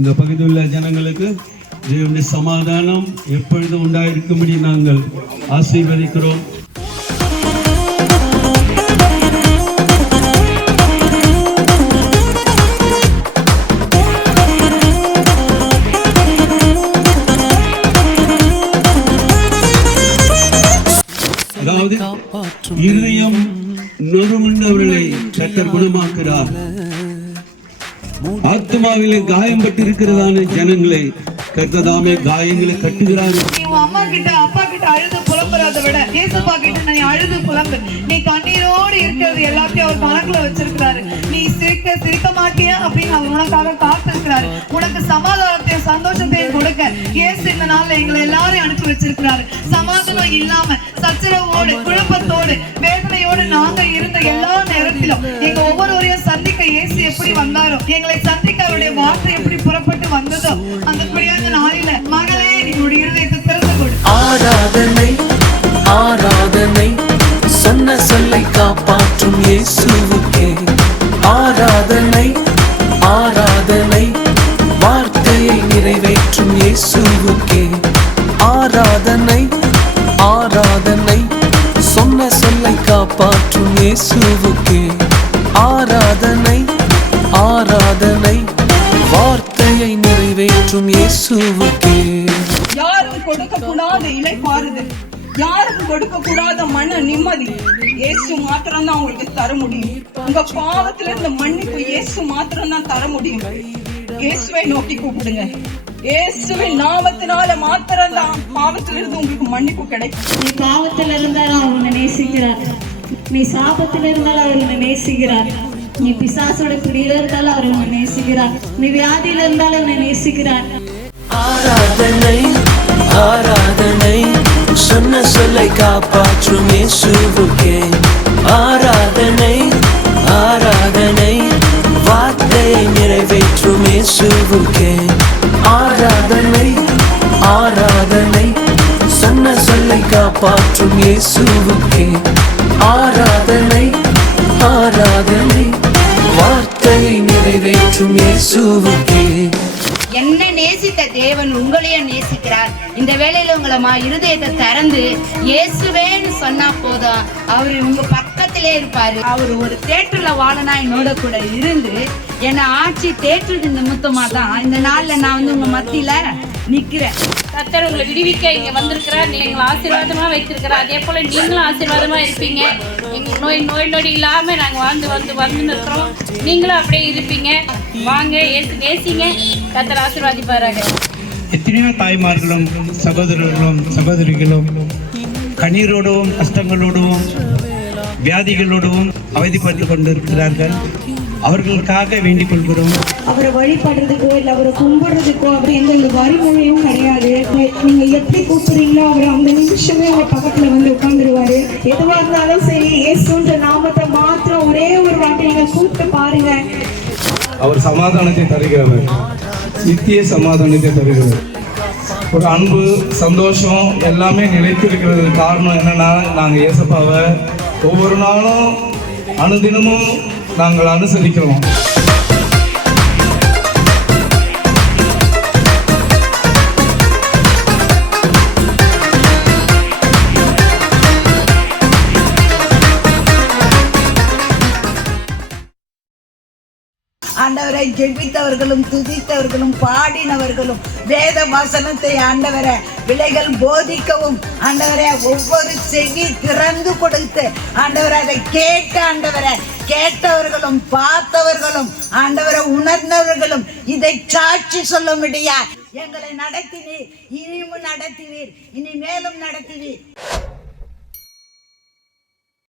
இந்த பகுதியில் உள்ள ஜனங்களுக்கு தேவனுடைய சமாதானம் எப்பொழுதும் உண்டாயிருக்கும்படி நாங்கள் ஆசீர்வதிக்கிறோம். அதாவது இருதயம் நொறுங்குண்டவர்களை கர்த்தர் குணமாக்குறார். ஆத்மாவிலே காயம்பட்டு இருக்கிறதான ஜனங்களை கர்த்ததாமே காயங்களை கட்டுகிறார். நீ அம்மா கிட்ட அப்பா கிட்ட அழுது புலம்புறத விட ஏசப்பா கிட்ட நீ அழுது புலம்பு. நீ கண்ணீரோடு இருக்கிறது எல்லாத்தையும் அவர் கணக்குல வச்சிருக்கிறாரு. நீ சிரிக்க மாட்டியா அப்படின்னு அவர் உனக்காக காத்திருக்கிறாரு. உனக்கு சமாதானத்தையும் சந்தோஷத்தையும் கொடுக்க இயேசு இந்த நாள்ல எங்களை எல்லாரையும் அனுப்பி வச்சிருக்கிறாரு. சமாதானம் இல்லாம சச்சரவோடு குழப்பத்தோடு வேதனையோடு நாங்க இருந்த எல்லா நேரத்திலும் எங்க ஒவ்வொருவரையும் சந்திக்க இயேசு எப்படி வந்தாரோ, எங்களை சந்திக்க அவருடைய வார்த்தை எப்படி புறப்பட்டு வந்ததோ, அந்தபடியாக நாளில மகளே என்னுடைய இருதயத்தை திறந்து கொடு. ஆராதனை ஆராதனை சொன்ன சொல்லை காப்பாற்றும் இயேசுவுக்கே. ஆராதனை ஆராதனை வார்த்தையை நிறைவேற்றும் இயேசுவுக்கே. ஆராதனை ஆராதனை சொன்ன சொல்லை காப்பாற்றும் இயேசுவுக்கே. ஆராதனை ஆராதனை வார்த்தையை நிறைவேற்றும் இயேசுவுக்கே. யாரும் கொடுக்க கூடாத இளைப்பாறுதல், யாரும் கொடுக்க கூடாத மன நிம்மதி இயேசு மாத்திரம் தான் உங்களுக்கு தர முடியும். உங்க பாவத்துல இருந்த மன்னிப்பு இயேசு மாத்திரம் தான் தர முடியும். இயேசுவை நோக்கி கூப்பிடுங்க. இயேசுவின் நாமத்தினால மாத்திரம் தான் பாவத்திலிருந்து உங்களுக்கு மன்னிப்பு கிடைக்கும். நீ பாவத்தில் இருந்தாலும் அவர் உன்னை நேசிக்கிறார். நீ சாபத்தில் இருந்தாலும் அவர் உன்னை நேசிக்கிறார். நீ பிசாசோட பிடியில இருந்தாலும் அவர் உன்னை நேசிக்கிறார். நீ வியாதியில இருந்தாலும் உன்னை நேசிக்கிறார். ஆராதனை ஆராதனை சொன்ன சொல்லை காப்பாற்றும் இயேசுவுக்கே. ஆராதனை ஆராதனை வார்த்தையை நிறைவேற்றும் இயேசுவுக்கே. ஆராதனை ஆராதனை சொன்ன சொல்லை காப்பாற்றும் இயேசுவுக்கே. ஆராதனை ஆராதனை வார்த்தையை நிறைவேற்றும் இயேசுவுக்கே. என்ன நேசித்த தேவன் உங்களையும் நேசிக்கிறார். இந்த வேளையில உங்களை இருதயத்தை திறந்து இயேசுவேன்னு சொன்னா போதும், அவரு உங்க பக்கத்திலே இருப்பாரு. அவர் ஒரு தேட்டர்ல வாழனா என்னோட கூட இருந்து என்னை ஆட்சி தேற்றுறது நிமித்தமா தான் இந்த நாள்ல நான் உங்க மத்தியில நிக்கிறேன். கர்த்தர் உங்களை விடுவிக்க இங்க வந்திருக்கிறார். எங்களை ஆசீர்வாதமா வைத்திருக்கிறார். அதே போல நீங்களும் ஆசீர்வாதமா இருப்பீங்க. எங்க நோய் நொடி இல்லாம நாங்க வந்து இருக்கிறோம். நீங்களும் அப்படியே இருப்பீங்க. வாங்க நேசிங்க. கர்த்தர் ஆசீர்வாதிப்பாராக. எத்தனையோ தாய்மார்களும் சகோதரர்களும் சகோதரிகளும் கண்ணீரோடவும் கஷ்டங்களோடவும் வியாதிகளோடவும் அவதிப்பட்டு கொண்டிருக்கிறார்கள். அவர்களுக்காக வேண்டிக் கொள்கிறோம். அவரை வழிபடுறதுக்கோ இல்ல அவரை கும்பிடுறதுக்கோ அவர் எந்த வரிமொழியும் கிடையாது. நீங்க எப்படி கூப்பிடுறீங்களோ அவர் அந்த நிமிஷமே உங்க பக்கத்துல வந்து உட்கார்ந்துருவாரு. எதுவா இருந்தாலும் சரி இயேசுன்ற நாமத்தை மாத்திரம் ஒரே ஒரு வாட்டி நீங்க கூப்பிட்டு பாருங்க. அவர் சமாதானத்தை தருகிறவர், நித்திய சமாதானத்தை தருகிறவர். ஒரு அன்பு சந்தோஷம் எல்லாமே நிலைத்திருக்கிறது. காரணம் என்னன்னா, நாங்கள் இயேசப்பாவை ஒவ்வொரு நாளும் அனுதினமும் நாங்கள் அனுசரிக்கிறோம். ஆண்டவரை ஜெபித்தவர்களும் துதித்தவர்களும் பாடினவர்களும் வேத வசனத்தை ஆண்டவரை விலைகள் போதிக்கவும் ஆண்டவரை ஒவ்வொரு செவி திறந்து கொடுத்து ஆண்டவரை அதை கேட்ட ஆண்டவரை கேட்டவர்களும் பார்த்தவர்களும் ஆண்டவரை உணர்ந்தவர்களும் இதை சாட்சி சொல்ல முடியாது. எங்களை நடத்தினீர், இனியும் நடத்துவீர், இனி மேலும் நடத்துவீர்.